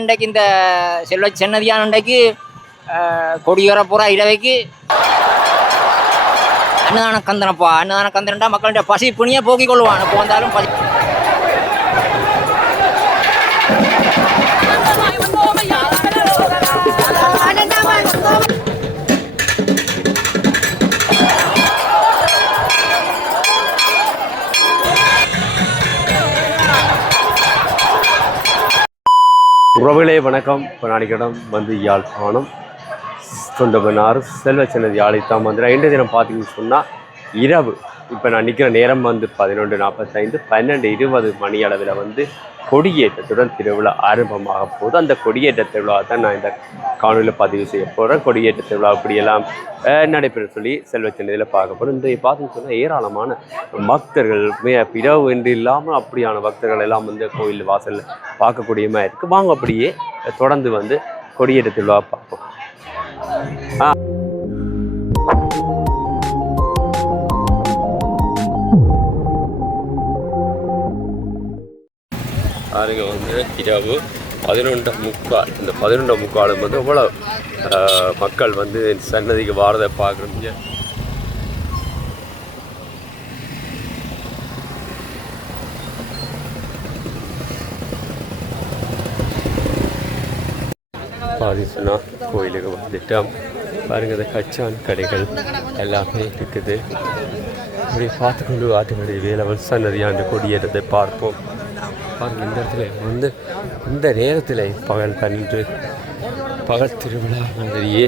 இன்றைக்கு இந்த செல்வ சென்னதியான இன்றைக்கு கொடியோர பூரா இடவைக்கு அன்னதான கந்தனப்பா. அன்னதான கந்தனண்டா மக்களுடைய பசி புனியை போக்கிக் கொள்வான். இப்போ வந்தாலும் உறவுகளே வணக்கம். இப்போ நாளைக்கிடம் வந்து யாழ்ப்பாணம் தொண்டமனாறு செல்வ சென்னதி ஆலயத்தான் வந்து இன்றைய தினம் பார்த்தீங்கன்னு சொன்னால் இரவு இப்போ நான் நிற்கிற நேரம் வந்து 11:45 12:20 மணி அளவில் வந்து கொடியேற்றத்துடன் திருவிழா ஆரம்பமாக போகுது. அந்த கொடியேற்ற திருவிழா தான் நான் இந்த காணொலியில் பதிவு செய்ய போகிறேன். கொடியேற்ற திருவிழா இப்படியெல்லாம் நடைபெற சொல்லி செல்வ சென்னதியில் பார்க்க போகிறோம். இந்த பார்த்தீங்கன்னு சொன்னால் ஏராளமான பக்தர்கள் இரவு என்று இல்லாமல் அப்படியான பக்தர்கள் எல்லாம் வந்து கோயில் வாசலில் பார்க்கக்கூடியமாக இருக்குது. வாங்க அப்படியே தொடர்ந்து வந்து கொடியேற்ற திருவிழா பார்ப்போம். பாருங்க வந்து இரவு 11:45. இந்த 11:45 வந்து அவ்வளோ மக்கள் வந்து சன்னதிக்கு வாரதை பார்க்குறீங்க. பாதிச்சுன்னா கோயிலுக்கு வந்துட்டோம். பாருங்க இந்த கச்சான் கடைகள் எல்லாமே இருக்குது. இப்படி பார்த்துக்கொண்டு ஆட்டுக்கடை வேலவன் சன்னதியான கொடியேற்றத்தை பார்ப்போம். பாருங்கள் இந்த இடத்துல வந்து இந்த நேரத்தில் பகல் 12 பகல் திருவிழா மாதிரியே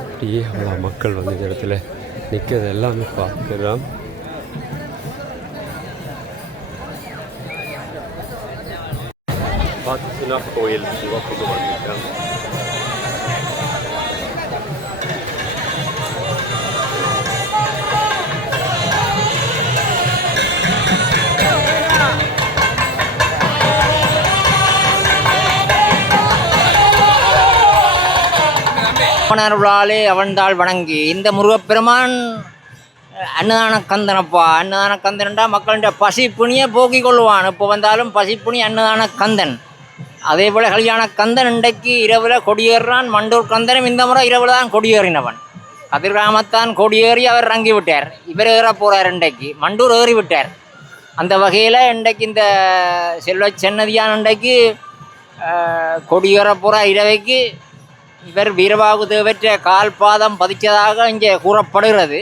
அப்படியே அவ்வளோ மக்கள் வந்து இந்த இடத்துல நிற்கிறது எல்லாமே பார்க்கலாம். பார்த்துச்சுன்னா கோயில் சிவப்புக்கு வந்துட்டோம். அவனருளாலே அவன்தாள் வணங்கி இந்த முருகப்பெருமான் அன்னதான கந்தனப்பா. அன்னதான கந்தனண்டா மக்களுடைய பசி புனியை போக்கிக் கொள்வான். இப்போ வந்தாலும் பசி புனி அன்னதான கந்தன். அதே போல் கல்யாண கந்தன் இன்றைக்கு இரவில் கொடியேறான். மண்டூர் கந்தனும் இந்த முறை இரவில் தான் கொடியேறினவன். கதிர்கிராமத்தான் கொடியேறி அவர் இறங்கி விட்டார். இவர் ஏற போகிறார். இன்றைக்கு மண்டூர் ஏறி விட்டார். அந்த வகையில் இன்றைக்கு இந்த செல்வ சென்னதியான இன்றைக்கு கொடியேற போகிற இரவைக்கு இவர் வீரபாகு தேவற்ற கால் பாதம் பதித்ததாக இங்கே கூறப்படுகிறது.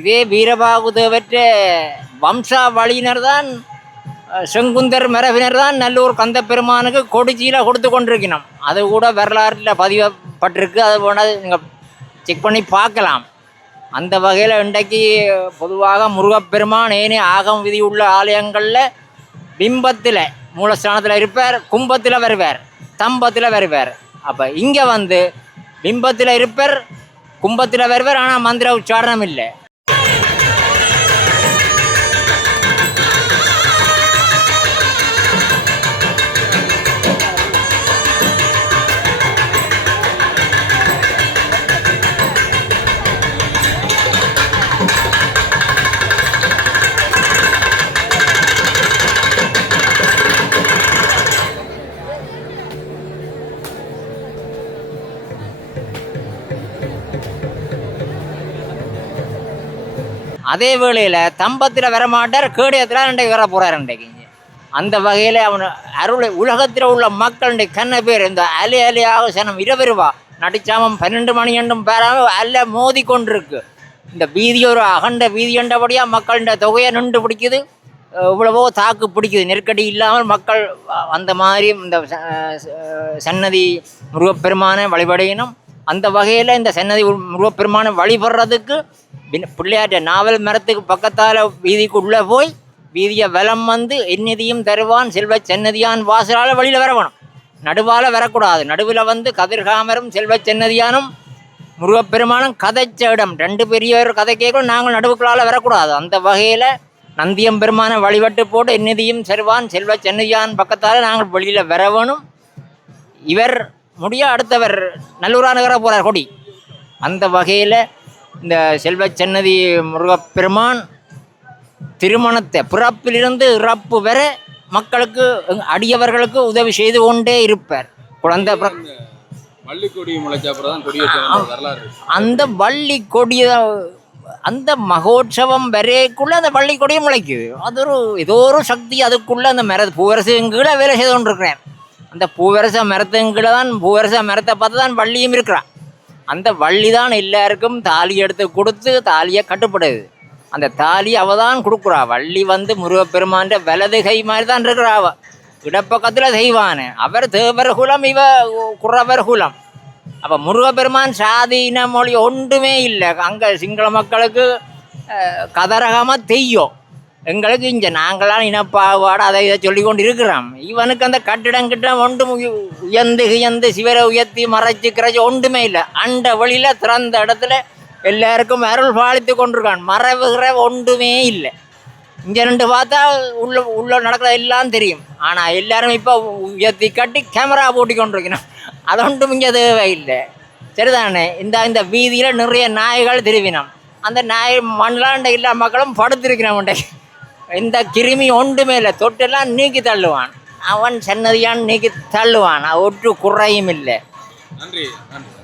இதே வீரபாகு தேவற்ற வம்சா வழியினர் தான் செங்குந்தர் மரபினர் தான் நல்லூர் கந்த பெருமானுக்கு கொடிச்சீலை கொடுத்து கொண்டிருக்கணும். அது கூட வரலாற்றில் பதிவப்பட்டிருக்கு. அது போனால் நீங்கள் செக் பண்ணி பார்க்கலாம். அந்த வகையில் இன்றைக்கு பொதுவாக முருகப்பெருமான் ஏனே ஆகம் விதி உள்ள ஆலயங்களில் பிம்பத்தில் மூலஸ்தானத்தில் இருப்பார், கும்பத்தில் வருவார், தம்பத்தில் வருவார். அப்போ இங்கே வந்து பிம்பத்தில் இருப்பார், கும்பத்தில் வருவார். ஆனால் மந்திர உச்சாரணம் இல்லை. அதே வேளையில் தம்பத்தில் வரமாட்டார், கேடயத்தில் இன்றைக்கு வர போகிறார். இன்றைக்கு அந்த வகையில் அவன் அருளை உலகத்தில் உள்ள மக்கள் இன்றைக்கு கண்ண பேர் இந்த அலை அலையாக சனம் இரவருவா நடிச்சாமம் 12 மணி என்றும் பேராமல் அல்ல மோதி கொண்டிருக்கு. இந்த வீதி ஒரு அகண்ட வீதி என்றபடியாக மக்களின் தொகையை நின்று பிடிக்குது. இவ்வளவோ தாக்கு பிடிக்குது. நெருக்கடி இல்லாமல் மக்கள் அந்த மாதிரி இந்த சன்னதி முருகப்பெருமானை வழிபடையினும். அந்த வகையில் இந்த சன்னதி முருகப்பெருமானை வழிபடுறதுக்கு பிள்ளையாற்ற நாவல் மரத்துக்கு பக்கத்தால் வீதிக்கு உள்ளே போய் வீதியை வலம் வந்து எந்நிதியும் தருவான் செல்வ சென்னதியான் வாசலால் வழியில் வரணும். நடுவால் வரக்கூடாது. நடுவில் வந்து கதிர்காமரும் செல்வ சென்னதியானும் முருகப்பெருமானும் கதைச்ச இடம். 2 பெரியவர் கதை கேட்கணும். நாங்கள் நடுவுக்குள்ளால் வரக்கூடாது. அந்த வகையில் நந்தியம்பெருமானை வழிபட்டு போட்டு எந்நிதியும் தருவான் செல்வ சென்னதியான் பக்கத்தால் நாங்கள் வெளியில் வரவேணும். இவர் முடிய அடுத்தவர் நல்லூரானுகிற போகிறார் கொடி. அந்த வகையில் இந்த செல்வ சென்னதி முருகப்பெருமான் திருமணத்தை பிறப்பிலிருந்து இறப்பு வரை மக்களுக்கு அடியவர்களுக்கு உதவி செய்து கொண்டே இருப்பார். குழந்தை வள்ளிக்கொடி முளைச்ச அப்புறம் தான் கொடியேற்ற வரலாறு. அந்த வள்ளி கொடிய அந்த மகோற்சவம் வரைக்குள்ள அந்த வள்ளி கொடியை முளைக்குது. அது ஒரு ஏதோ ஒரு சக்தி அதுக்குள்ள அந்த பூவரசன் கீழே வேலை செய்து கொண்டிருக்கிறேன். அந்த பூவரச மரத்தின் கீழே தான் பூவரச மரத்தை பார்த்து தான் வள்ளியும் இருக்கிறான். அந்த வள்ளி தான் எல்லாருக்கும் தாலி எடுத்து கொடுத்து தாலியை கட்டுப்படுது. அந்த தாலி அவ தான் கொடுக்குறா. வள்ளி வந்து முருகப்பெருமான் வலது கை மாதிரி தான் இருக்கிறா. அவ இடப்பக்கத்தில் செய்வானு. அவர் தேவர் குலம், இவ குறவர் குலம். அப்போ முருகப்பெருமான் சாதி இன மொழி ஒன்றுமே இல்லை. அங்கே சிங்கள மக்களுக்கு கதரகமாக தெய்யம், எங்களுக்கு இங்கே நாங்களாம் இனப்பாவாடு அதை இதை சொல்லி கொண்டு இருக்கிறோம். இவனுக்கு அந்த கட்டிடம் கிட்டம் ஒன்றும் உயர்ந்து சிவரை உயர்த்தி மறைச்சி கிரைச்சி ஒன்றுமே இல்லை. அண்ட வழியில் திறந்த இடத்துல எல்லாருக்கும் அருள் பாலித்து கொண்டிருக்கான். மறைவுகிற ஒன்றுமே இல்லை. இங்கே ரெண்டு பார்த்தா உள்ள நடக்கிற எல்லாம் தெரியும். ஆனால் எல்லாரும் இப்போ உயர்த்தி கட்டி கேமரா போட்டி கொண்டிருக்கணும். அது ஒன்றும் இங்கே தேவையில்லை. சரிதானே? இந்த வீதியில் நிறைய நாய்கள் திருவினோம். அந்த நாய் மண்லாண்ட இல்லா மக்களும் படுத்திருக்கிறோம். இந்த கிருமி ஒன்றுமே இல்லை. தொட்டெல்லாம் நீக்கி தள்ளுவான். அவன் சன்னதியான் நீக்கி தள்ளுவான். ஒற்று குறையும் இல்லை. நன்றி நன்றி.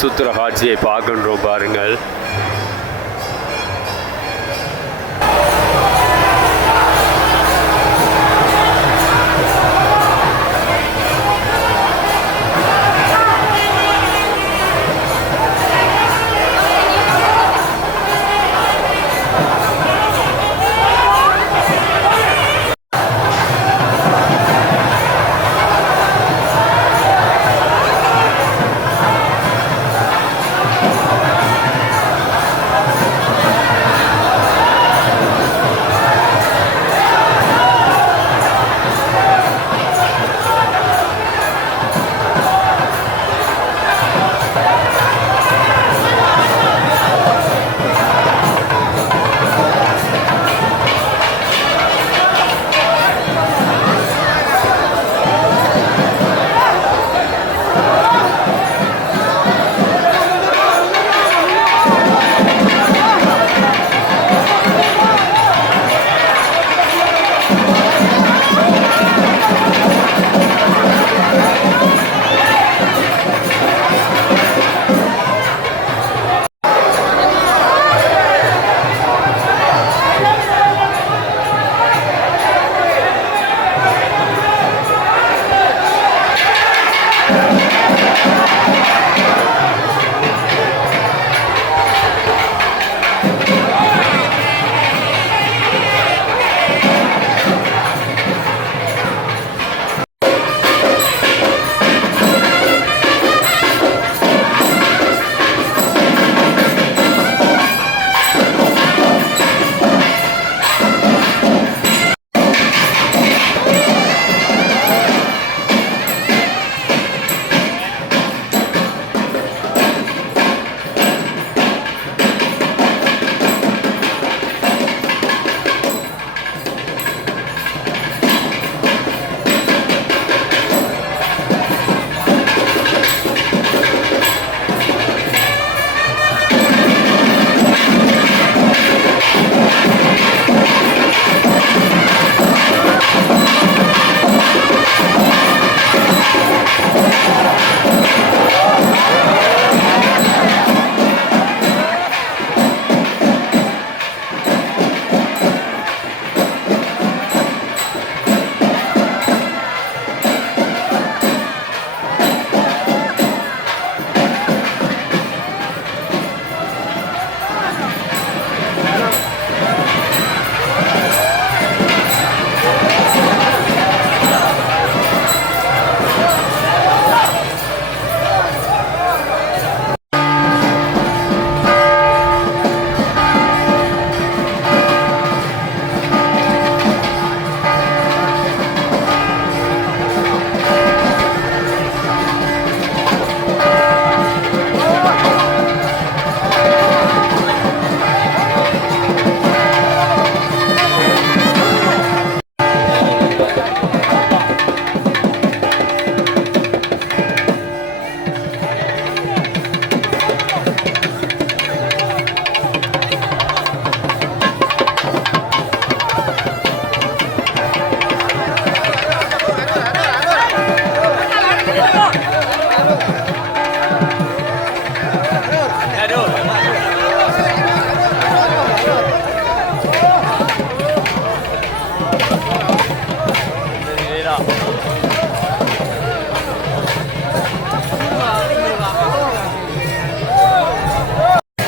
சுத்துற காட்சியை பார்க்கின்றோம் பாருங்கள்.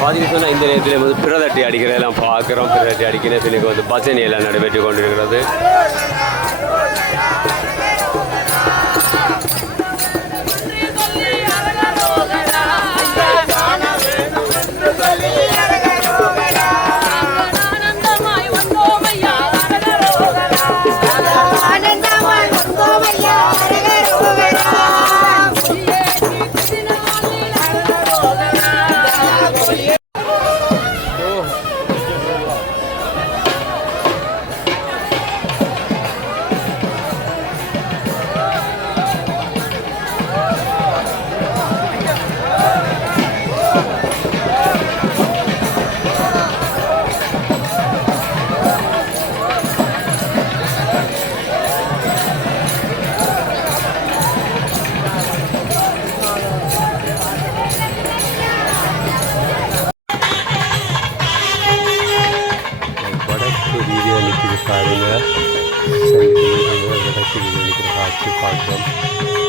பார்த்தீங்கன்னு சொன்னால் இந்த நேரத்தில் வந்து பிரதட்டி அடிக்கிறதெல்லாம் பார்க்குறோம். பிரதட்டி அடிக்கிற பின்னுக்கு வந்து பஜனை எல்லாம் நடைபெற்று கொண்டிருக்கிறது. பாருங்க சரி விளக்கி நினைக்கிற காட்சி பார்க்கிறோம்